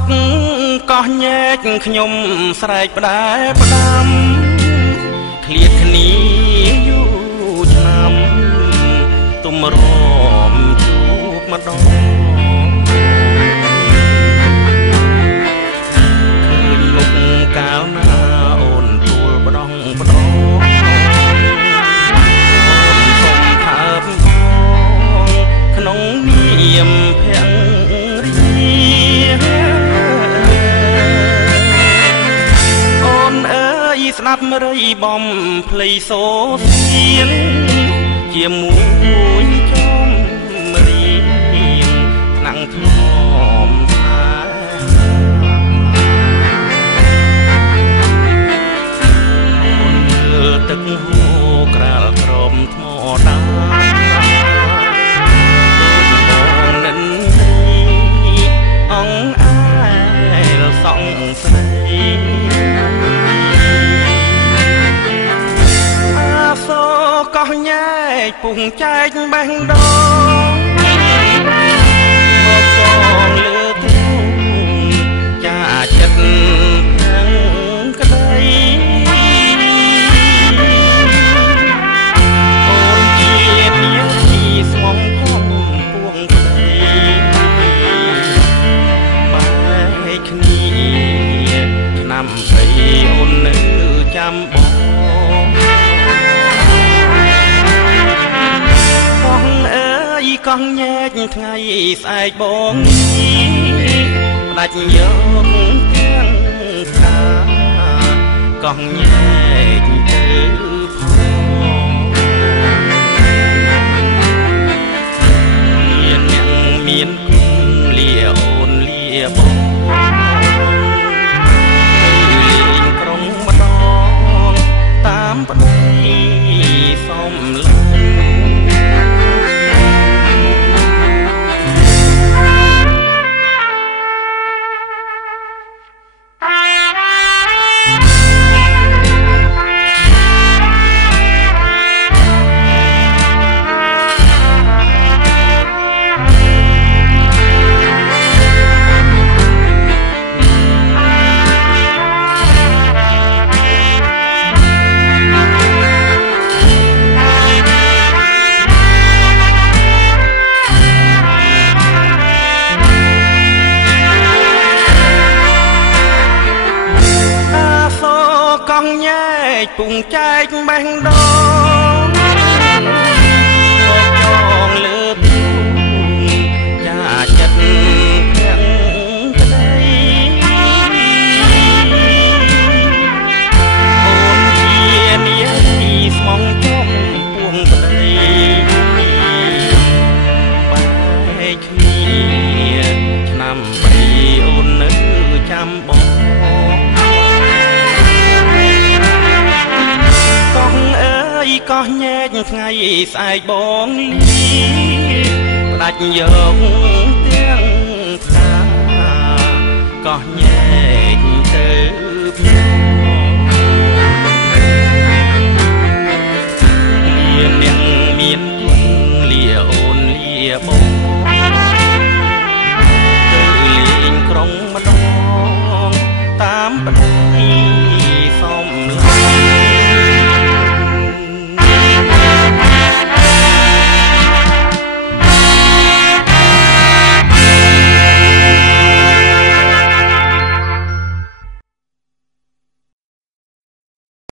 កកោះញែកខ្ញុំស្រែកផ្ដែផ្ដាំឃ្លាតគ្នាយូរឆ្នាំទុំរំជួបម្ដងឃើញមុខកាលណាអូនទូលបដងបដងអូនសុំថើបផងក្នុងនាមភរិយាអូនអើយស្ដាប់រៃបំភ្លៃសូសៀនជាមួយចំរៀងថ្នាំងធ្នមថាអូនមើលទឹកហូរក្រាលក្រមថ្មដាអង្គអែលសងស្រីអាសូកោះញែកពុងចែកបេះដូងមកចងលើទ្រូងចាចិត្តទាំងក្តីអូនជានាទីស្មងផងពួងក្តីឆ្នាំព្រៃអូននៅចាំបងកោះអើយកោះញែកថ្ងៃស្អែកបងផ្ដាច់យកទាំងខាកោះញែកទៅផងមានអ្នកមានគុណលាអូនលាបងតាមប្តីសំឡាញ់ពុងចែកបេះដូងមកចងលើទ្រូងចាចិត្តទាំងក្តីអូនជានាទីស្មងជុំពួងក្តីបែកគ្នាឆ្នាំព្រៃអូននៅចាំបងកោះញែកថ្ងៃស្អែកបងលីផ្ដាច់យកទាំងថាកោះញែកទៅមានអ្នកមានគុណលាអូនលាបង